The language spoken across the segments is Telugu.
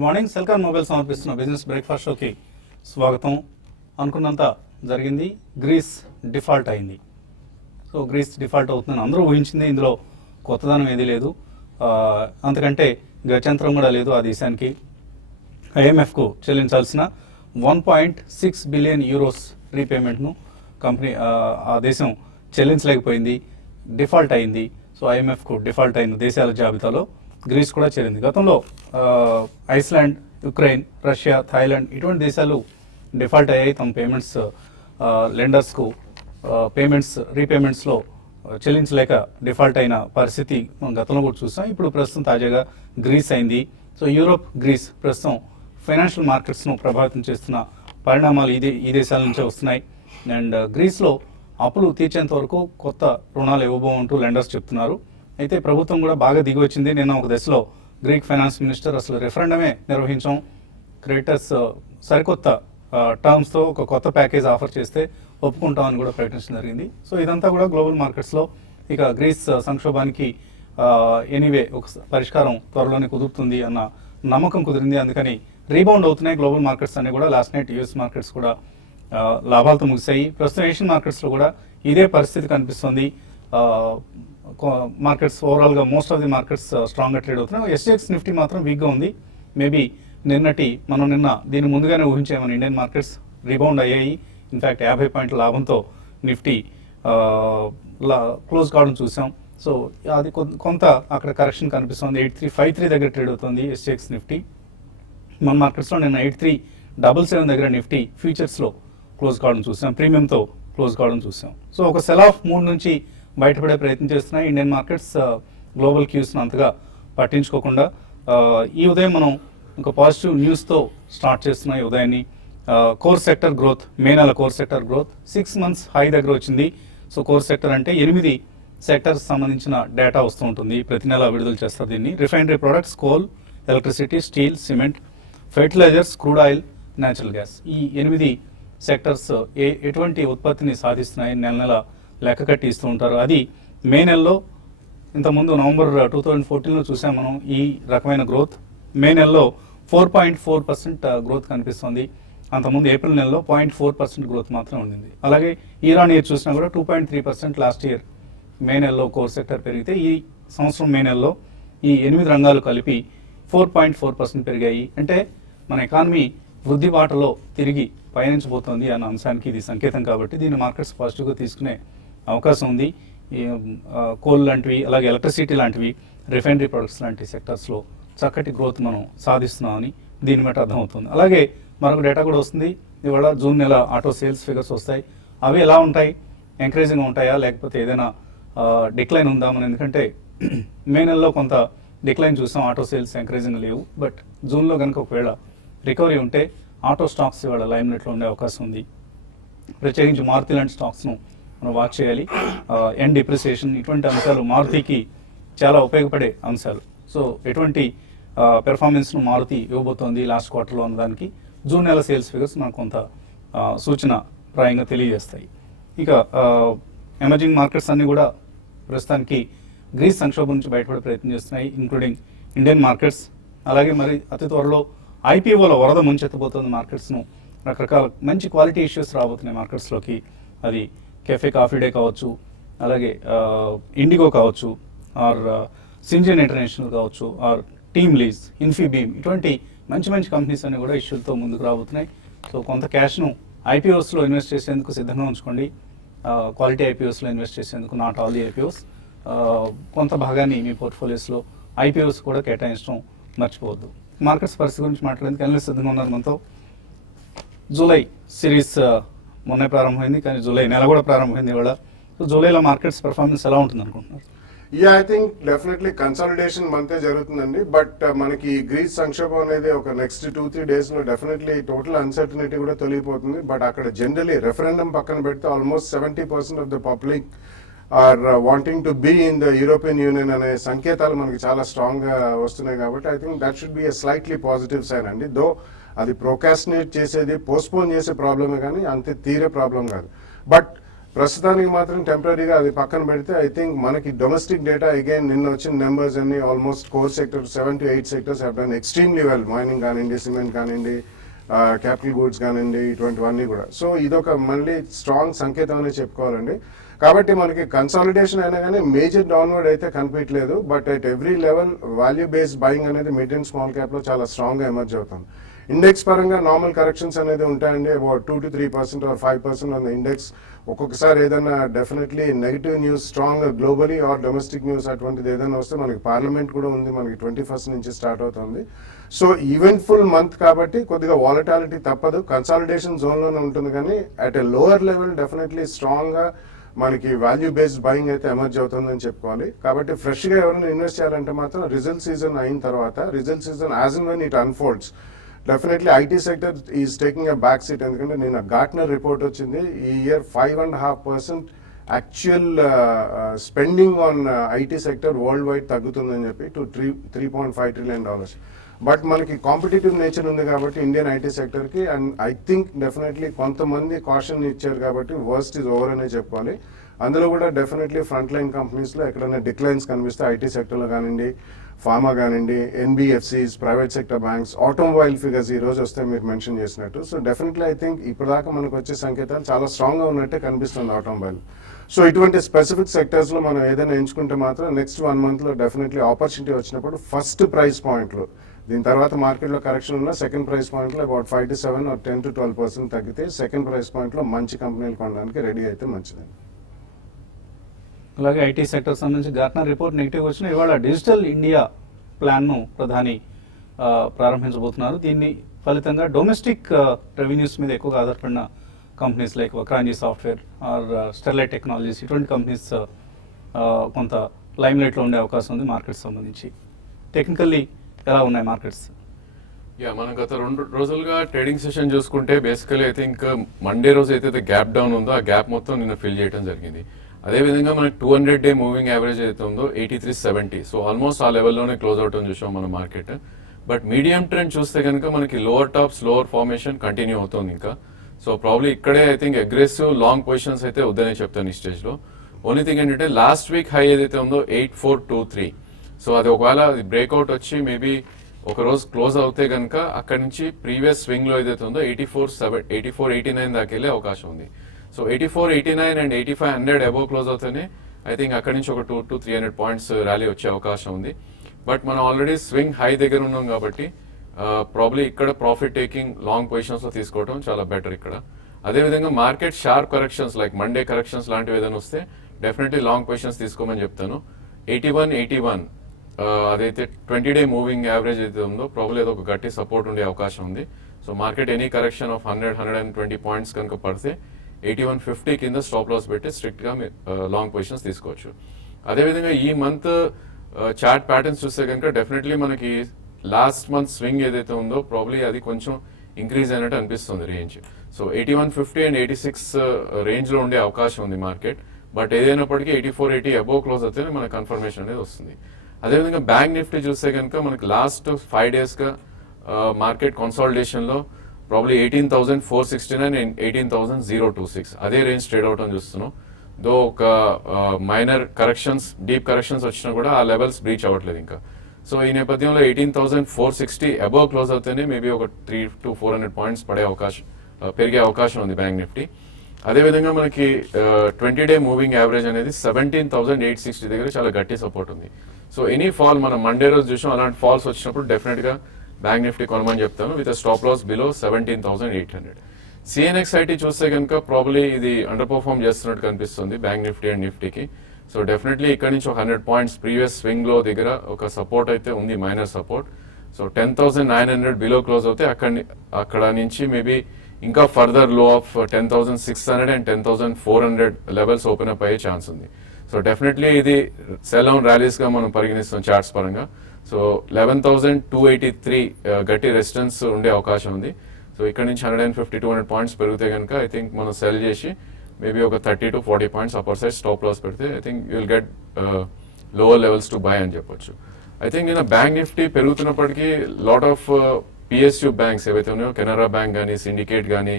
Good morning. సెల్కార్ మొబైల్ సమర్పిస్తున్న బిజినెస్ బ్రేక్ఫాస్ట్ షోకి స్వాగతం. అనుకున్నంత జరిగింది. గ్రీస్ డిఫాల్ట్ అయింది. సో గ్రీస్ డిఫాల్ట్ అవుతుందని అందరూ ఊహించింది. ఇందులో కొత్తదనం ఏదీ లేదు. అంతకంటే గత్యంతరం కూడా లేదు. ఆ దేశానికి ఐఎంఎఫ్కు చెల్లించాల్సిన 1.6 బిలియన్ యూరోస్ రీపేమెంట్ను కంపెనీ ఆ దేశం చెల్లించలేకపోయింది. డిఫాల్ట్ అయింది. సో ఐఎంఎఫ్కు డిఫాల్ట్ అయిన దేశాల జాబితాలో గ్రీస్ కూడా చేరింది. గతంలో ఐస్లాండ్, యుక్రెయిన్, రష్యా, థాయిలాండ్ ఇటువంటి దేశాలు డిఫాల్ట్ అయ్యాయి. తమ పేమెంట్స్ లెండర్స్కు రీపేమెంట్స్లో చెల్లించలేక డిఫాల్ట్ అయిన పరిస్థితి మనం గతంలో కూడా చూసాం. ఇప్పుడు ప్రస్తుతం తాజాగా గ్రీస్ అయింది. సో యూరోప్, గ్రీస్ ప్రస్తుతం ఫైనాన్షియల్ మార్కెట్స్ను ప్రభావితం చేస్తున్న పరిణామాలు ఈ దేశాల నుంచే వస్తున్నాయి. అండ్ గ్రీస్లో అప్పులు తీర్చేంత వరకు కొత్త రుణాలు ఇవ్వబోమంటూ లెండర్స్ చెప్తున్నారు. అయితే ప్రభుత్వం కూడా బాగా దిగి వచ్చింది. నిన్న ఒక దశలో గ్రీక్ ఫైనాన్స్ మినిస్టర్ అసలు రెఫరెండమే నిర్వహించాం, క్రెడిటర్స్ సరికొత్త టర్మ్స్తో ఒక కొత్త ప్యాకేజ్ ఆఫర్ చేస్తే ఒప్పుకుంటామని కూడా ప్రకటించడం జరిగింది. సో ఇదంతా కూడా గ్లోబల్ మార్కెట్స్లో ఇక గ్రీస్ సంక్షోభానికి ఎనీవే ఒక పరిష్కారం త్వరలోనే కుదురుతుంది అన్న నమ్మకం కుదిరింది. అందుకని రీబౌండ్ అవుతున్నాయి గ్లోబల్ మార్కెట్స్ అన్ని కూడా. లాస్ట్ నైట్ యూఎస్ మార్కెట్స్ కూడా లాభాలతో ముగిశాయి. ప్రస్తుతం ఏషియన్ మార్కెట్స్లో కూడా ఇదే పరిస్థితి కనిపిస్తుంది. మార్కెట్స్ ఓవరాల్గా మోస్ట్ ఆఫ్ ది మార్కెట్స్ స్ట్రాంగ్గా ట్రేడ్ అవుతున్నాయి. ఎస్జెక్స్ నిఫ్టీ మాత్రం వీక్గా ఉంది. మేబీ నిన్న దీన్ని ముందుగానే ఊహించామని ఇండియన్ మార్కెట్స్ రీబౌండ్ అయ్యాయి. ఇన్ఫ్యాక్ట్ 50 పాయింట్ల లాభంతో నిఫ్టీ క్లోజ్ కావడం చూసాం. సో అది కొంత అక్కడ కరెక్షన్ కనిపిస్తుంది. 8353 దగ్గర ట్రేడ్ అవుతుంది ఎస్జెక్స్ నిఫ్టీ. మన మార్కెట్స్లో నిన్న 8377 దగ్గర నిఫ్టీ ఫ్యూచర్స్లో క్లోజ్ కావడం చూసాం, ప్రీమియంతో క్లోజ్ కావడం చూసాం. సో ఒక సెల్ ఆఫ్ మూడ్ నుంచి బయటపడే ప్రయత్నం చేస్తున్నాయి ఇండియన్ మార్కెట్స్. గ్లోబల్ క్యూస్ను అంతగా పట్టించుకోకుండా ఈ ఉదయం మనం ఒక పాజిటివ్ న్యూస్తో స్టార్ట్ చేస్తున్నాం ఈ ఉదయాన్ని. కోర్ సెక్టర్ గ్రోత్, మే నెల core sector growth 6 months high దగ్గర వచ్చింది. సో కోర్ సెక్టర్ అంటే 8 సెక్టర్స్ సంబంధించిన డేటా వస్తూ ఉంటుంది. ప్రతి నెల విడుదల చేస్తారు దీన్ని. Refinery products, coal, electricity, steel, cement, fertilisers, crude oil, natural gas, ఈ 8 సెక్టర్స్ ఎటువంటి ఉత్పత్తిని సాధిస్తున్నాయి నెల లెక్క కట్టి ఇస్తూ ఉంటారు. అది మే నెలలో ఇంతకుముందు నవంబర్ 2014లో చూసాం మనం ఈ రకమైన గ్రోత్. మే నెలలో 4.4% గ్రోత్ కనిపిస్తుంది. అంతకుముందు ఏప్రిల్ నెలలో 0.4% గ్రోత్ మాత్రమే ఉండింది. అలాగే ఇరాన్ ఇయర్ చూసినా కూడా 2.3% లాస్ట్ ఇయర్ మే నెలలో కోర్ సెక్టర్ పెరిగితే ఈ సంవత్సరం మే నెలలో ఈ 8 రంగాలు కలిపి 4.4% పెరిగాయి. అంటే మన ఎకానమీ వృద్ధి బాటలో తిరిగి పయనించబోతోంది అన్న అంశానికి ఇది సంకేతం. కాబట్టి దీన్ని మార్కెట్స్ పాజిటివ్గా తీసుకునే అవకాశం ఉంది. కోల్ లాంటివి, అలాగే ఎలక్ట్రిసిటీ లాంటివి, రిఫైనరీ ప్రొడక్ట్స్ లాంటి సెక్టర్స్లో చక్కటి గ్రోత్ మనం సాధిస్తున్నామని దీన్ని బట్టి అర్థమవుతుంది. అలాగే మరొక డేటా కూడా వస్తుంది. ఇవాళ జూన్ నెల ఆటో సేల్స్ ఫిగర్స్ వస్తాయి. అవి ఎలా ఉంటాయి? ఎంకరేజింగ్గా ఉంటాయా లేకపోతే ఏదైనా డిక్లైన్ ఉందా? మనం ఎందుకంటే మే నెలలో కొంత డిక్లైన్ చూసాం, ఆటో సేల్స్ ఎంకరేజింగ్ లేవు. బట్ జూన్లో కనుక ఒకవేళ రికవరీ ఉంటే ఆటో స్టాక్స్ ఇవాళ లైమ్లైట్లో ఉండే అవకాశం ఉంది. ప్రత్యేకించి మారుతి లాంటి స్టాక్స్ను మనం వాచ్ చేయాలి. ఎండ్ డిప్రిసియేషన్ ఇటువంటి అంశాలు మారుతికి చాలా ఉపయోగపడే అంశాలు. సో ఎటువంటి పెర్ఫార్మెన్స్ను మారుతి ఇవ్వబోతోంది లాస్ట్ క్వార్టర్లో ఉన్నదానికి జూన్ నెల సేల్స్ ఫిగర్స్ మనకు కొంత సూచన ప్రాయంగా తెలియజేస్తాయి. ఇక ఎమర్జింగ్ మార్కెట్స్ అన్నీ కూడా ప్రస్తుతానికి గ్రీస్ సంక్షోభం నుంచి బయటపడే ప్రయత్నం చేస్తున్నాయి, ఇంక్లూడింగ్ ఇండియన్ మార్కెట్స్. అలాగే మరి అతి త్వరలో ఐపీఓలో వరద ముంచెత్తబోతోంది మార్కెట్స్ను. రకరకాల మంచి క్వాలిటీ ఇష్యూస్ రాబోతున్నాయి మార్కెట్స్లోకి. అది కెఫే కాఫీ డే కావచ్చు, అలాగే ఇండిగో కావచ్చు, ఆర్ సింజన్ ఇంటర్నేషనల్ కావచ్చు, ఆర్ టీమ్ లీజ్, ఇన్ఫీబీమ్, ఇటువంటి మంచి కంపెనీస్ అన్ని కూడా ఇష్యూలతో ముందుకు రాబోతున్నాయి. సో కొంత క్యాష్ను ఐపీఓస్లో ఇన్వెస్ట్ చేసేందుకు సిద్ధంగా ఉంచుకోండి. క్వాలిటీ ఐపీఓస్లో ఇన్వెస్ట్ చేసేందుకు, నాట్ ఆల్ ది ఐపీఓస్, కొంత భాగాన్ని మీ పోర్ట్ఫోలియోస్లో ఐపీఓస్ కూడా కేటాయించడం మర్చిపోవద్దు. మార్కెట్స్ పరిస్థితి గురించి మాట్లాడేందుకు అనలిస్ట్ సిద్ధంగా ఉన్నారు మనతో. జూలై సిరీస్ మొన్నే ప్రారంభమైంది, కానీ జూలై నెల కూడా ప్రారంభమైంది ఇవాళ. సో జూలైలో మార్కెట్స్ పెర్ఫార్మెన్స్ ఎలా ఉంటుంది అనుకుంటున్నారు? ఐ థింక్ డెఫినెట్లీ కన్సాలిడేషన్ మంతే జరుగుతుందండి. బట్ మనకి గ్రీస్ సంక్షోభం అనేది ఒక నెక్స్ట్ 2-3 days లో డెఫినెట్లీ టోటల్ అన్సర్టనిటీ కూడా తొలగిపోతుంది. బట్ అక్కడ జనరలీ రెఫరెండం పక్కన పెడితే almost 70% of the public are wanting to be in the European Union అనే సంకేతాలు మనకి చాలా స్ట్రాంగ్ గా వస్తున్నాయి. కాబట్టి I think that should be a slightly positive sign అండి. దో అది ప్రోకాస్టినేట్ చేసేది, పోస్ట్పోన్ చేసే ప్రాబ్లమే కానీ అంతే తీరే ప్రాబ్లం కాదు. బట్ ప్రస్తుతానికి మాత్రం టెంపరీగా అది పక్కన పెడితే ఐ థింక్ మనకి డొమెస్టిక్ డేటా అగైన్ నిన్న వచ్చిన నెంబర్స్ అన్ని almost core sector 7 to 8 sectors have done extremely well. Mining కానివ్వండి, సిమెంట్ కానివ్వండి, క్యాపిటల్ గూడ్స్ కానివ్వండి, ఇటువంటివన్నీ కూడా. సో ఇదొక మళ్ళీ స్ట్రాంగ్ సంకేతం అనే చెప్పుకోవాలండి. కాబట్టి మనకి కన్సాలిడేషన్ అయినా కానీ మేజర్ డౌన్వర్డ్ అయితే కనిపించలేదు. But at every level value based buying అనేది మిడ్ అండ్ స్మాల్ క్యాప్ లో చాలా స్ట్రాంగ్ గా ఎమర్జ్ అవుతుంది. ఇండెక్స్ పరంగా నార్మల్ కరెక్షన్స్ అనేది ఉంటాయండి, about 2 to 3% or 5% on the index. ఒక్కొక్కసారి ఏదైనా definitely negative news strong globally or domestic news అటువంటిది ఏదైనా వస్తే మనకి పార్లమెంట్ కూడా ఉంది, మనకి 21st నుంచి స్టార్ట్ అవుతుంది. సో ఈవెంట్ఫుల్ మంత్ కాబట్టి కొద్దిగా వాలటాలిటీ తప్పదు, కన్సాలిడేషన్ జోన్ లోనే ఉంటుంది. కానీ at a lower level definitely strong గా మనకి వాల్యూ బేస్డ్ బయింగ్ అయితే ఎమర్జ్ అవుతుందని చెప్పుకోవాలి. కాబట్టి ఫ్రెష్ గా ఎవరైనా ఇన్వెస్ట్ చేయాలంటే మాత్రం రిజల్ట్ సీజన్ అయిన తర్వాత, result season as and when it unfolds, definitely IT sector is taking a back seat. ఎందుకంటే నిన్న గార్ట్నర్ రిపోర్ట్ వచ్చింది, ఈ year 5.5% actual spending on IT sector world wide తగ్గుతుందని చెప్పి టు $3.5 trillion. బట్ మనకి కాంపిటేటివ్ నేచర్ ఉంది కాబట్టి ఇండియన్ ఐటీ సెక్టర్ కి, అండ్ ఐ థింక్ డెఫినెట్లీ కొంతమంది కాషన్ ఇచ్చారు కాబట్టి వర్స్ట్ ఇస్ ఓవర్ అనే చెప్పుకోవాలి. అందులో కూడా డెఫినెట్లీ ఫ్రంట్ లైన్ కంపెనీస్ లో ఎక్కడైనా డిక్లైన్స్ కనిపిస్తే ఐటీ సెక్టర్ లో కానివ్వండి, ఫార్మా కానివ్వండి, NBFCs, private sector banks, automobile figures ఈ రోజు వస్తే మీరు మెన్షన్ చేసినట్టు. సో డెఫినెట్లీ ఐ థింక్ ఇప్పటిదాకా మనకు వచ్చే సంకేతాలు చాలా స్ట్రాంగ్ గా ఉన్నట్టే కనిపిస్తుంది ఆటోమొబైల్. సో ఇటువంటి స్పెసిఫిక్ సెక్టర్స్ లో మనం ఏదైనా ఎంచుకుంటే మాత్రం నెక్స్ట్ 1 month లో డెఫినెట్లీ ఆపర్చునిటీ వచ్చినప్పుడు ఫస్ట్ ప్రైస్ పాయింట్ లో, దీని తర్వాత మార్కెట్ లో కరెక్షన్ ఉన్న సెకండ్ ప్రైస్ పాయింట్ లో అబౌట్ 5 to 7 or 10 to 12% తగ్గితే సెకండ్ ప్రైస్ పాయింట్ లో మంచి కంపెనీలు కొనడానికి రెడీ అయితే మంచిదండి. అలాగే ఐటీ సెక్టర్ సంబంధించి గార్ట్నర్ రిపోర్ట్ నెగిటివ్ వచ్చిన ఇవాళ డిజిటల్ ఇండియా ప్లాన్ను ప్రధాని ప్రారంభించబోతున్నారు. దీన్ని ఫలితంగా డొమెస్టిక్ రెవెన్యూస్ మీద ఎక్కువగా ఆధారపడిన companies like Vakrangee software or Sterlite technologies, ఇటువంటి కంపెనీస్ కొంత లైమ్ లైట్లో ఉండే అవకాశం ఉంది మార్కెట్స్ సంబంధించి. టెక్నికల్లీ ఎలా ఉన్నాయి మార్కెట్స్? మనం గత 2 రోజులుగా ట్రేడింగ్ సెషన్ చూసుకుంటే బేసికలీ ఐ థింక్ మండే రోజు అయితే గ్యాప్ డౌన్ ఉందో ఆ గ్యాప్ మొత్తం నిన్న ఫిల్ చేయడం జరిగింది. అదేవిధంగా మనకి 200-day మూవింగ్ యావరేజ్ అయితే ఉందో 83.70, సో ఆల్మోస్ట్ ఆ లెవెల్లోనే క్లోజ్ అవుట్ అని చూసాం మన మార్కెట్. బట్ మీడియం ట్రెండ్ చూస్తే కనుక మనకి lower tops lower formation continue అవుతుంది ఇంకా. సో ప్రాబ్లీ ఇక్కడే I think aggressive long positions అయితే వద్దనే చెప్తాను ఈ స్టేజ్ లో. ఓన్లీ థింగ్ ఏంటంటే లాస్ట్ వీక్ హై ఏదైతే ఉందో 8423, సో అది ఒకవేళ అది బ్రేక్అవుట్ వచ్చి మేబీ ఒక రోజు క్లోజ్ అవుతే కనుక అక్కడి నుంచి ప్రీవియస్ స్వింగ్ లో ఏదైతే ఉందో 8489 దాకా వెళ్ళే అవకాశం ఉంది. సో 8489 అండ్ 8500 అబోవ్ క్లోజ్ అవుతేనే ఐ థింక్ అక్కడి నుంచి ఒక 200 to 300 పాయింట్స్ ర్యాలీ వచ్చే అవకాశం ఉంది. బట్ మనం ఆల్రెడీ స్వింగ్ హై దగ్గర ఉన్నాం కాబట్టి ప్రాబ్లీ ఇక్కడ ప్రాఫిట్ టేకింగ్ లాంగ్ పొజిషన్స్ లో తీసుకోవడం చాలా బెటర్ ఇక్కడ. అదేవిధంగా market sharp corrections like Monday corrections లాంటివి ఏదైనా వస్తే డెఫినెట్లీ లాంగ్ పొజిషన్స్ తీసుకోమని చెప్తాను. 81 అదైతే 20-day మూవింగ్ యావరేజ్ అయితే ఉందో ప్రాబ్లీ ఏదో ఒక గట్టి సపోర్ట్ ఉండే అవకాశం ఉంది. So market any correction of 100-120 points కనుక పడితే 8150 కింద స్టాప్ లాస్ పెట్టి స్ట్రిక్ట్ గా లాంగ్ పొజిషన్స్ తీసుకోవచ్చు. అదేవిధంగా ఈ మంత్ చార్ట్ ప్యాటర్న్స్ చూస్తే కనుక డెఫినెట్లీ మనకి లాస్ట్ మంత్ స్వింగ్ ఏదైతే ఉందో ప్రాబ్లీ అది కొంచెం ఇంక్రీజ్ అయినట్టు అనిపిస్తుంది రేంజ్. సో 8150 అండ్ 86 రేంజ్ లో ఉండే అవకాశం ఉంది మార్కెట్. బట్ ఏదైనప్పటికీ 8480 అబోవ్ క్లోజ్ అవుతేనే మన కన్ఫర్మేషన్ అనేది వస్తుంది. అదేవిధంగా బ్యాంక్ నిఫ్టీ చూస్తే కనుక మనకి లాస్ట్ 5 days గా మార్కెట్ కన్సాలిడేషన్ లో ప్రాబ్లీ 18,469 అండ్ 18,026 అదే రేంజ్ ట్రేడ్ అవుట్ అని చూస్తున్నాం. దో ఒక మైనర్ కరెక్షన్స్, డీప్ కరెక్షన్స్ వచ్చినా కూడా ఆ లెవెల్స్ బ్రీచ్ అవ్వట్లేదు ఇంకా. సో ఈ నేపథ్యంలో 18,460 అబోవ్ క్లోజ్ అవుతేనే మేబీ ఒక 300 to 400 పాయింట్స్ పెరిగే అవకాశం ఉంది బ్యాంక్ నిఫ్టీ. అదేవిధంగా మనకి 20-day మూవింగ్ యావరేజ్ అనేది 17,860 దగ్గర చాలా గట్టి సపోర్ట్ ఉంది. సో ఎనీ ఫాల్ మనం మండే రోజు చూసాం, అలాంటి ఫాల్స్ వచ్చినప్పుడు డెఫినెట్ గా బ్యాంక్ నిఫ్టీ కొనమని చెప్తాను with stop loss below 17,800. CNX IT చూస్తే కనుక ప్రాబ్లీ ఇది అండర్ పర్ఫార్మ్ చేస్తున్నట్టు కనిపిస్తుంది బ్యాంక్ నిఫ్టీ అండ్ నిఫ్టీకి. సో డెఫినెట్లీ ఇక్కడ నుంచి ఒక 100 పాయింట్స్ ప్రీవియస్ స్వింగ్ లో దగ్గర ఒక సపోర్ట్ అయితే ఉంది, minor support. So 10,900 below close అవుతే అక్కడ నుంచి మేబీ ఇంకా further low of 10,600 and 10,400 levels open up అయ్యే ఛాన్స్ ఉంది. సో డెఫినెట్లీ ఇది సెల్ డౌన్ ర్యాలీస్ గా మనం పరిగణిస్తాం చార్ట్స్ పరంగా. సో 11,283 గట్టి రెసిస్టెన్స్ ఉండే అవకాశం ఉంది. సో ఇక్కడ నుంచి 150-200 పాయింట్స్ పెరిగితే కనుక ఐ థింక్ మనం సెల్ చేసి మేబీ ఒక 30 to 40 points upper side stop loss పెడితే I think you will get lower levels to buy అని చెప్పొచ్చు. ఐ థింక్ నేను బ్యాంక్ నిఫ్టీ పెరుగుతున్నప్పటికీ లాట్ ఆఫ్ పిఎస్యూ బ్యాంక్స్ ఏవైతే ఉన్నాయో, కెనరా బ్యాంక్ కానీ, సిండికేట్ కానీ,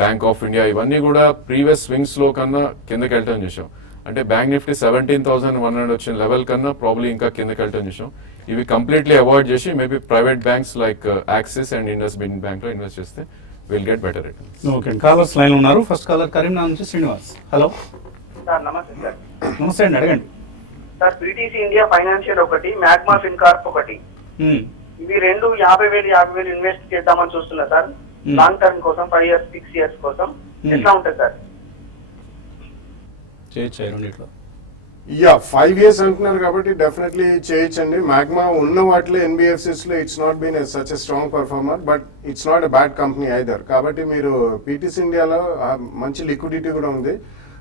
బ్యాంక్ ఆఫ్ ఇండియా ఇవన్నీ కూడా ప్రీవియస్ స్వింగ్స్ లో కన్నా కిందకి వెళ్ళటం చూసాం. అంటే బ్యాంక్ నిఫ్టీ 17,100 వచ్చిన లెవెల్ కన్నా ప్రాబ్లీ ఇంకా కిందకి వెళ్ళటం చూసాం. ఇవి కంప్లీట్లీ అవాయిడ్ చేసి maybe private banks like Axis and Indus Bank లో ఇన్వెస్ట్ చేస్తే will get better returns. Okay, callers line ఉన్నారు. ఫస్ట్ కాలర్ కరీంనగర్ నుంచి శ్రీనివాస్. హలో, సార్ నమస్తే సార్. నమస్తే అండి, అడగండి. సార్ పీటీసీ ఇండియా ఫైనాన్షియల్ ఒకటి, మ్యాగ్మా ఫిన్కార్ప్ ఒకటి, మ్మ్. ఇవి రెండు 50,000 ఇన్వెస్ట్ చేద్దామని చూస్తున్నా సార్. లాంగ్ టర్మ్ కోసం 5 years 6 years కోసం ఎట్లా ఉంటుంది సార్? చేయొచ్చు ఈ రెండిట్లో. యా 5 years అంటున్నారు కాబట్టి డెఫినెట్లీ చేయొచ్చండి. మ్యాగ్మా ఉన్న వాటిలో ఎన్బిఎఫ్సిస్ లో it's not been such a strong performer, but it's not a bad company either. కాబట్టి మీరు పీటీసీ ఇండియాలో మంచి లిక్విడిటీ కూడా ఉంది.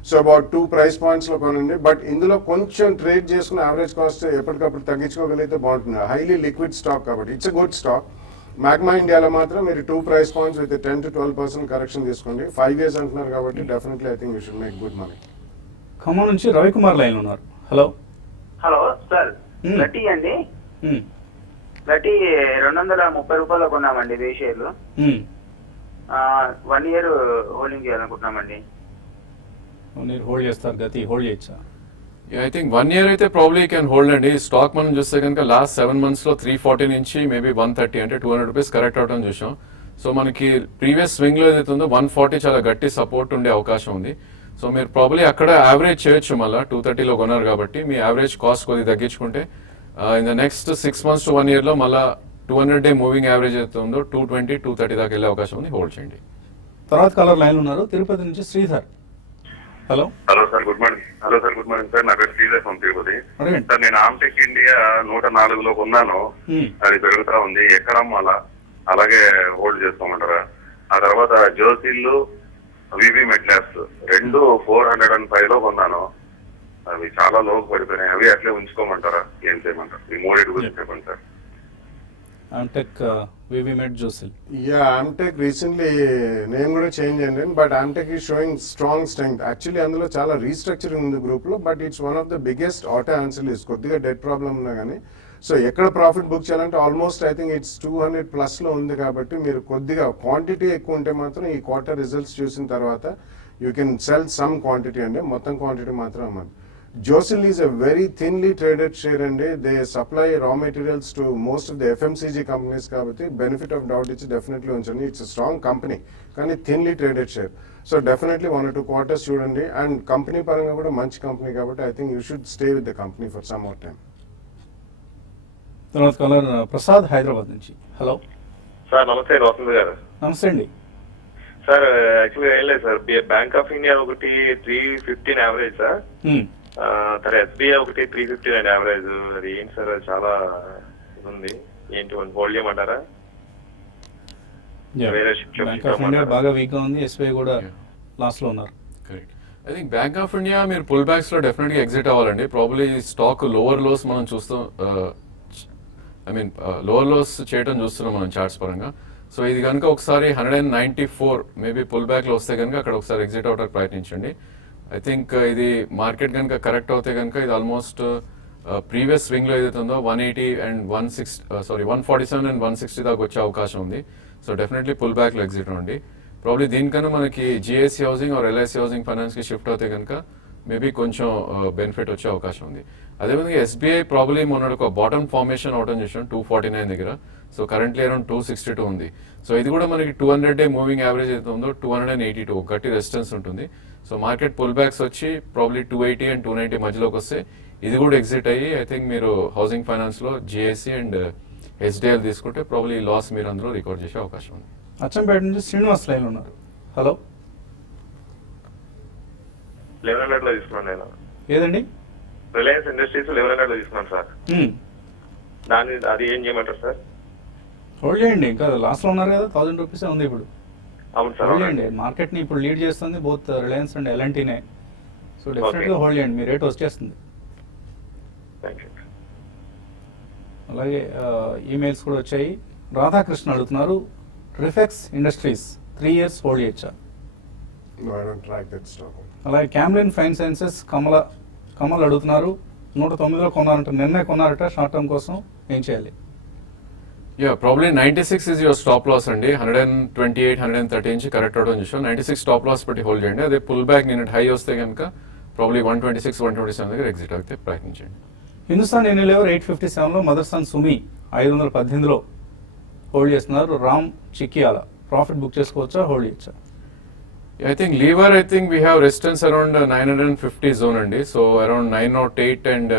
సో అబౌట్ 2 price points లో కొనండి. బట్ ఇందులో కొంచెం ట్రేడ్ చేసుకుని యావరేజ్ కాస్ట్ ఎప్పటికప్పుడు తగ్గించుకోగలిగితే బాగుంటుంది. హైలీ లిక్విడ్ స్టాక్ కాబట్టి it's a good stock. Magma ఇండియాలో మాత్రం మీరు 2 price points with 10 to 12% correction తీసుకోండి. 5 years అంటున్నారు కాబట్టి definitely I think you should make good money. Khammam నుంచి రవికుమార్ లైన్ ఉన్నారు. హలో. హలో సార్, లటీ అండి. మ్మ్. లటీ 230 రూపాయలు కొన్నామండి 1000 షేర్లు. మ్మ్. 1 year హోల్డింగ్ చేయాలనుకుంటున్నామండి. మీరు హోల్డ్ చేస్తారు, గతి హోల్డ్ చేయొచ్చా? ఐ థింక్ 1 year అయితే ప్రాబ్లీ కెన్ హోల్డ్ అండి. స్టాక్ మనం చూస్తే కనుక లాస్ట్ 7 months లో 340 నుంచి మేబీ 130 అంటే 200 రూపీస్ కరెక్ట్ అవడం చూసాం. సో మనకి ప్రీవియస్ స్వింగ్ లో ఏదైతే ఉందో 140 చాలా గట్టి సపోర్ట్ ఉండే అవకాశం ఉంది. సో మీరు ప్రాబ్లీ అక్కడ యావరేజ్ చేయొచ్చు. మళ్ళీ 230లో కొన్నారు కాబట్టి మీ యావరేజ్ కాస్ట్ కొద్దిగా తగ్గించుకుంటే in the next 6 months to 1 year లో మళ్ళీ 200-day మూవింగ్ యావరేజ్ ఏదైతే ఉందో 220, 230 దాకా వెళ్ళే అవకాశం ఉంది. హోల్డ్ చేయండి. తర్వాత కాలర్ లైన్ ఉన్నారు. తిరుపతి నుంచి Sridhar. Hello. Hello sir, good morning. Hello sir, good morning sir. నా పేరు శ్రీధర్ ఫ్రమ్ తిరుపతి. అడగండి. సార్ నేను ఆమ్టెక్ ఇండియా 104లో కొన్నాను. మ్మ్. అది పెరుగుతా ఉంది. ఎక్కడ అమ్మాలా? అలాగే హోల్డ్ చేసుకోమంటారా? ఆ తర్వాత జోసిల్లు, వివి మెట్లాబ్స్ రెండు 405లో కొన్నాను. అవి చాలా లోకి పడిపోయినాయి. అవి అట్లే ఉంచుకోమంటారా? ఏం చేయమంటారు? ఈ మూడింటి గురించి చెప్పండి sir. Amtek, Vivimed, Jocil. Yeah Amtek recently name కూడా చేంజ్ అయింది. బట్ ఆమ్టెక్ ఈ షోయింగ్ స్ట్రాంగ్ స్ట్రెంగ్త్. యాక్చువల్లీ అందులో చాలా రీస్ట్రక్చరింగ్ ఉంది గ్రూప్ లో. But it's one of the biggest auto ancillaries. కొద్దిగా డెట్ ప్రాబ్లం ఉన్నా కానీ సో ఎక్కడ ప్రాఫిట్ బుక్ చేయాలంటే ఆల్మోస్ట్ ఐ థింక్ ఇట్స్ 200+ లో ఉంది. కాబట్టి మీరు కొద్దిగా క్వాంటిటీ ఎక్కువ ఉంటే మాత్రం ఈ క్వార్టర్ రిజల్ట్స్ చూసిన తర్వాత you can sell some quantity అండి, మొత్తం క్వాంటిటీ మాత్రం అమ్మదు. Jocil is a very thinly traded share అండి. They supply raw materials to most of the FMCG companies కాబట్టి బెనిఫిట్ ఆఫ్ డౌట్ ఇచ్చి డెఫినెట్లీ ఉంచండి. ఇట్స్ స్ట్రాంగ్ కంపెనీ కానీ thinly traded share. So definitely 1 or 2 quarters చూడండి. అండ్ కంపెనీ పరంగా కూడా మంచి కంపెనీ కాబట్టి I think you should stay with the company for some more time. తర్వాత కాలర్ ప్రసాద్ హైదరాబాద్ నుంచి. హలో. సార్ నమస్తే వసంత్ గారు. నమస్తే అండి. సార్ యాక్చువల్గా ఏం లేదు సార్, బ్యాంక్ ఆఫ్ ఇండియా ఒకటి 315 యావరేజ్ సార్. మ్మ్. తర్వాత ఎస్బీఐ ఒకటి 359 యావరేజ్. అది ఏంటి సార్, అది చాలా ఇది ఉంది. ఏంటి హోల్డ్ చేయమంటారా? Yeah. వేరే shift బ్యాంక్ ఆఫ్ ఇండియా బాగా వీక్ గా ఉంది. ఎస్బీఐ కూడా లాస్ట్ లో ఉన్నారు. Correct. I think bank of India మీరు పుల్ బ్యాక్స్ లో డెఫినెట్గా ఎగ్జిట్ అవ్వాలండి. ప్రాబ్లీ స్టాక్ లోవర్ లోస్ మనం చూస్తాం. లోవర్ లోస్ చేయడం చూస్తున్నాం మనం చార్ట్స్ పరంగా. సో ఇది కనుక ఒకసారి 194 మేబీ పుల్ బ్యాక్ లో వస్తే కనుక అక్కడ ఒకసారి ఎగ్జిట్ అవడానికి ప్రయత్నించండి. ఐ థింక్ ఇది మార్కెట్ కనుక కరెక్ట్ అవుతే కనుక ఇది ఆల్మోస్ట్ ప్రీవియస్ స్వింగ్ లో ఏదైతే ఉందో 180 and 147 and 160 దాకా వచ్చే అవకాశం ఉంది. సో డెఫినెట్లీ పుల్ బ్యాక్ లో ఎగ్జిట్ అవ్వండి. ప్రాబ్లీ దీనికన్నా మనకి GIC housing or LIC housing finance కి షిఫ్ట్ అవుతే కనుక మేబీ కొంచెం బెనిఫిట్ వచ్చే అవకాశం ఉంది. అదేవిధంగా ఎస్బీఐ ప్రాబ్లీ మొన్న ఒక బాటమ్ ఫార్మేషన్ అవడం చూసాం 249 దగ్గర. సో కరెంట్లీ అరౌండ్ 262 ఉంది. సో ఇది కూడా మనకి 200-day మూవింగ్ యావరేజ్ అయితే ఉందో 282 గట్టి రెసిస్టెన్స్ ఉంటుంది. సో మార్కెట్ పుల్ బ్యాక్స్ వచ్చి ప్రాబ్లీ 280 and 290 మధ్యలోకి వస్తే ఇది కూడా ఎగ్జిట్ అయ్యి ఐ థింక్ మీరు హౌసింగ్ ఫైనాన్స్ లో జిఎస్సి అండ్ హెచ్డిఎల్ తీసుకుంటే ప్రాబ్లీ లాస్ మీరు అందులో రికార్డ్ చేసే అవకాశం ఉంది. అచ్చంపేట నుంచి శ్రీనివాస్ లైన్ ఉన్నారు. హలో. 1100లో తీసుకున్నాను నేను. ఏదండి? రిలయన్స్ ఇండస్ట్రీస్ 1100లో తీసుకున్నాను సార్. మ్మ్. అది ఏం చేయమంటారు సార్? హోల్డ్ చేయండి. ఇంకా లాస్ట్ లో ఉన్నారు కదా, 1000 రూపీస్ ఉంది ఇప్పుడు. అవును సార్. హోల్డ్ చేయండి. మార్కెట్ ని ఇప్పుడు లీడ్ చేస్తుంది బోత్ రిలయన్స్ అండ్ ఎల్ఎన్టీనే. సో డెఫినెట్ గా హోల్డ్ చేయండి. మీ రేట్ వచ్చేస్తుంది. Thank you. అలాగే ఈమెయిల్స్ కూడా వచ్చాయి. రాధాకృష్ణ అడుగుతున్నారు, రిఫెక్స్ ఇండస్ట్రీస్ 3 years హోల్డ్ చేయొచ్చా? No, I don't track that stock. అలాగే క్యామ్లిన్ ఫైన్ సైన్సెస్ కమల్ అడుగుతున్నారు, 109లో కొన్నారంట, నిన్నే కొన్నారట, షార్ట్ టర్మ్ కోసం ఏం చేయాలి? Yeah probably 96 is your stop loss అండి. 128 130 నుంచి కరెక్ట్ అవడం చూసాం. 96 స్టాప్ లాస్ పెట్టి హోల్డ్ చేయండి. అదే పుల్ బ్యాక్ నేను హై వస్తే కనుక ప్రాబ్లీ 126 127 దగ్గర ఎగ్జిట్ అయితే ప్రయత్నించండి. హిందుస్థాన్ యూనిలివర్ 857లో మదర్సన్ సుమి 518లో హోల్డ్ చేస్తున్నారు. రామ్ చికియాల ప్రాఫిట్ బుక్ చేసుకోవచ్చా, హోల్డ్ చేయొచ్చా? I think lever, I think we have resistance around 950 zone అండి. సో అరౌండ్ 908 అండ్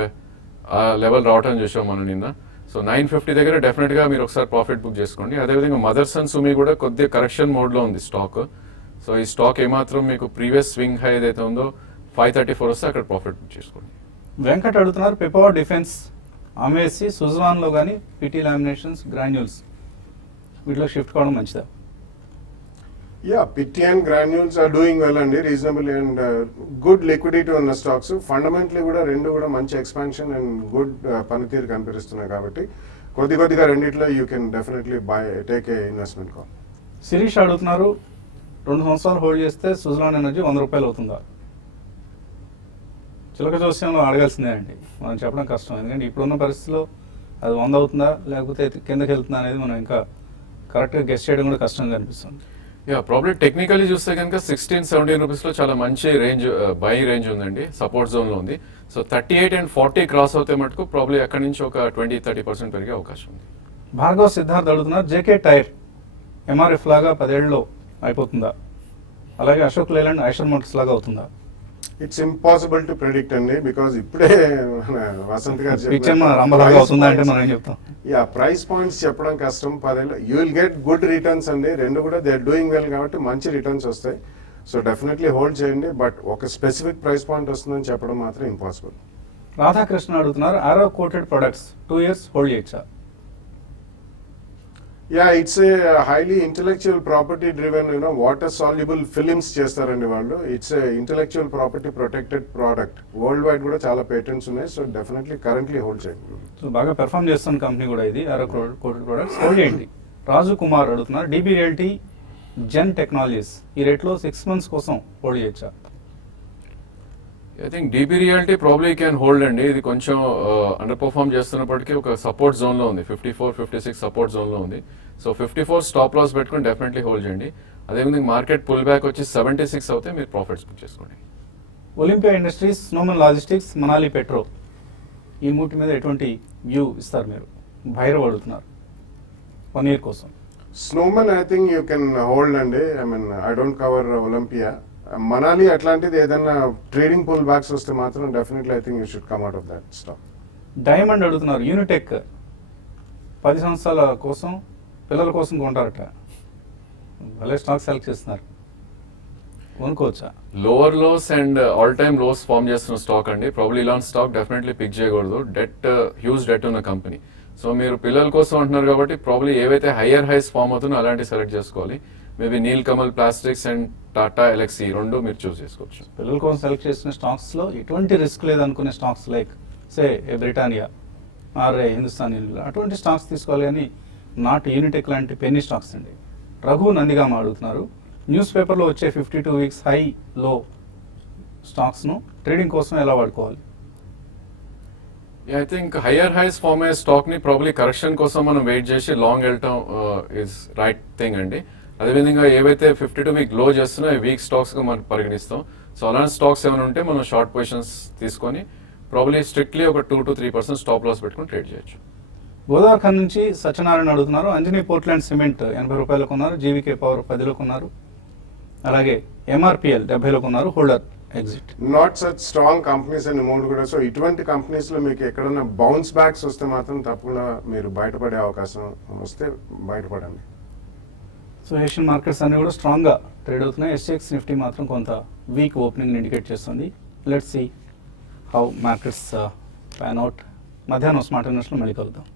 లెవెల్ రావటం చూసాం మనం నిన్న. సో 950 దగ్గర డెఫినెట్ గా మీరు ఒకసారి ప్రాఫిట్ బుక్ చేసుకోండి. అదేవిధంగా మదర్సన్ సుమి కూడా కొద్దిగా కరెక్షన్ మోడ్ లో ఉంది స్టాక్. సో ఈ స్టాక్ ఏమాత్రం మీకు ప్రీవియస్ స్వింగ్ హై ఏదైతే ఉందో 534 వస్తే అక్కడ ప్రాఫిట్ బుక్ చేసుకోండి. వెంకట్ అడుగుతున్నారు పిపవర్ డిఫెన్స్ అమేసి సుజలాన్లో కానీ పిటి లామినేషన్స్ గ్రాన్యూల్స్ వీటిలో షిఫ్ట్ కావడం మంచిదా? Yeah, Pitti and Granules are doing well అండి, రీజనబుల్ అండ్ గుడ్ లిక్విడిటీ ఉన్న స్టాక్స్. ఫండమెంటలీ కూడా రెండు కూడా మంచి ఎక్స్పాన్షన్ అండ్ గుడ్ పనితీరు కనిపిస్తున్నాయి కాబట్టి కొద్దిగా రెండిట్లో you can definitely buy take a investment call. Shirish అడుగుతున్నారు 2 సంవత్సరాలు హోల్డ్ చేస్తే సుజలాన్ ఎనర్జీ 100 రూపాయలు అవుతుందా? చిలక జోస్యంలో అడగాల్సిందే అండి, మనం చెప్పడం కష్టం. ఎందుకంటే ఇప్పుడున్న పరిస్థితిలో అది 100 అవుతుందా లేకపోతే కిందకి వెళ్తుందా అనేది మనం ఇంకా కరెక్ట్గా గెస్ చేయడం కూడా కష్టంగా అనిపిస్తుంది. యా ప్రాబ్లీ టెక్నికల్లీ చూస్తే కనుక 16-17 రూపీస్ లో చాలా మంచి రేంజ్ బై రేంజ్ ఉందండి, సపోర్ట్ జోన్ లో ఉంది. సో 38 and 40 క్రాస్ అవుతే మటుకు ప్రాబ్లీ అక్కడి నుంచి ఒక 20-30% పెరిగే అవకాశం ఉంది. భార్గవ్ సిద్ధార్థ్ అడుగుతున్నారు జేకే టైర్ ఎంఆర్ఎఫ్ లాగా 10 ఏళ్ళలో అయిపోతుందా? అలాగే అశోక్ లేలాండ్ ఐషర్ మోటార్స్ లాగా అవుతుందా? ఇట్స్ ఇంపాసిబుల్ టు ప్రెడిక్ట్ అండి, బికాజ్ ఇప్పుడే వసంత్ గారు పిచ్చమ్మ రంబలాగా అవుతుందా అంటే మనం ఏం చెప్తాం? యా, ప్రైస్ పాయింట్స్ చెప్పడం కష్టం. 10 ఏళ్ళు you will get good returns అండి, రెండు కూడా దే ఆర్ డూయింగ్ వెల్ కాబట్టి మంచి రిటర్న్స్ వస్తాయి. సో డెఫినెట్లీ హోల్డ్ చేయండి, బట్ ఒక స్పెసిఫిక్ ప్రైస్ పాయింట్ వస్తుందని చెప్పడం మాత్రం ఇంపాసిబుల్. రాధాకృష్ణ అడుగుతున్నారు ఆరో కోటెడ్ ప్రొడక్ట్స్ 2 years హోల్డ్ చేయొచ్చా? Yeah, it's a highly intellectual property driven water soluble films చేస్తారండి వాళ్ళు. It's a intellectual property protected product, world wide కూడా చాలా పేటెంట్స్ ఉన్నాయి. సో డెఫినెట్లీ కరెంట్లీ హోల్డ్ చేయండి. సో బాగా పెర్ఫామ్ చేస్తున్న కంపెనీ కూడా ఇది ఆరో కోటెడ్ ప్రొడక్ట్స్ హోల్డ్ చేయండి. రాజు కుమార్ అడుగుతున్నారు డీబీ రియల్టీ జెన్ టెక్నాలజీస్ ఈ రేట్లో 6 months కోసం హోల్డ్ చేయొచ్చా? I think DB Realty probably can hold అండి. ఇది కొంచెం అండర్ పర్ఫార్మ్ చేస్తున్నప్పటికీ ఒక సపోర్ట్ జోన్ లో ఉంది, 54-56 సపోర్ట్ జోన్ లో ఉంది. సో 54 స్టాప్ లాస్ పెట్టుకుని డెఫినెట్లీ హోల్డ్ చేయండి. అదేవిధంగా మార్కెట్ పుల్ బ్యాక్ వచ్చి 76 అవుతే మీరు ప్రాఫిట్స్ బుక్ చేసుకోండి. Olympia industries, Snowman logistics, Manali petro ఈ మూటి మీద ఎటువంటి వ్యూ ఇస్తారు మీరు? భైరవ్ అడుగుతున్నారు 1 year కోసం. Snowman I think you can hold అండి. I don't cover Olympia. Manali అట్లాంటిది ఏదైనా ట్రేడింగ్ పుల్ బ్యాక్స్ వస్తే మాత్రం definitely I think you should come out of that stock. Diamond అడుగుతున్నారు యూనిటెక్ 10 సంవత్సరాల కోసం పిల్లల కోసం కొంటారట, భలే స్టాక్ సెలెక్ట్ చేస్తున్నారు, కొనుక్కోవచ్చా? Lower lows and all time lows form చేస్తున్న స్టాక్ అండి. ప్రాబ్లీ ఇలాంటి స్టాక్ డెఫినెట్లీ పిక్ చేయకూడదు. హ్యూజ్ డెట్ ఉన్న కంపెనీ. సో మీరు పిల్లల కోసం అంటున్నారు కాబట్టి ప్రాబ్లీ ఏవైతే హయ్యర్ హైస్ ఫామ్ అవుతుందో అలాంటివి సెలెక్ట్ చేసుకోవాలి. Maybe Nilkamal Plastics and Tata Elxsi రెండు మీరు చూస్ చేసుకోవచ్చు. పిల్లల కోసం సెలెక్ట్ చేసిన స్టాక్స్లో ఎటువంటి రిస్క్ లేదనుకునే stocks like say Britannia or Hindustan Unilever అటువంటి స్టాక్స్ తీసుకోవాలి, కానీ నాట్ యూనిటెక్ లాంటి పెన్నీ స్టాక్స్ అండి. రఘు నందిగామ అడుగుతున్నారు న్యూస్ పేపర్లో వచ్చే 52 weeks హై లో స్టాక్స్ను ట్రేడింగ్ కోసం ఎలా వాడుకోవాలి? I think higher highs form అయ్యే స్టాక్ ని ప్రాబ్లీ కరెక్షన్ కోసం మనం వెయిట్ చేసి లాంగ్ వెళ్ళటం ఇస్ రైట్ థింగ్ అండి. అదేవిధంగా ఏవైతే 52 week లో చేస్తున్నా వీక్ స్టాక్స్ గా మనం పరిగణిస్తాం. సో అలాంటి స్టాక్స్ ఏమైనా ఉంటే మనం షార్ట్ పొజిషన్స్ తీసుకొని ప్రాబ్లీ స్ట్రిక్ట్లీ ఒక 2-3% స్టాప్ లాస్ పెట్టుకుని ట్రేడ్ చేయొచ్చు. గోదావరి ఖన్ నుంచి సత్యనారాయణ అడుగుతున్నారు అంజనీ పోర్ట్లాండ్ సిమెంట్ 80 రూపాయలకు ఉన్నారు, జీవీకే పవర్ 10 ఉన్నారు, అలాగే ఎంఆర్పిఎల్ 70 ఉన్నారు, holder exit. Not such strong companies and మూడు కూడా. సో ఇటువంటి కంపెనీస్ లో మీకు ఎక్కడైనా బౌన్స్ బ్యాక్స్ వస్తే మాత్రం తప్పకుండా మీరు బయటపడే అవకాశం వస్తే బయటపడండి. సో ఏషియన్ మార్కెట్స్ అన్ని కూడా స్ట్రాంగ్గా ట్రేడ్ అవుతున్నాయి. ఎస్ఎక్స్ నిఫ్టీ మాత్రం కొంత వీక్ ఓపెనింగ్ ఇండికేట్ చేస్తుంది. Let's see how markets pan out. మధ్యాహ్నం స్మార్ట్ ఇన్వెస్ట్లో మళ్ళీ కలుద్దాం.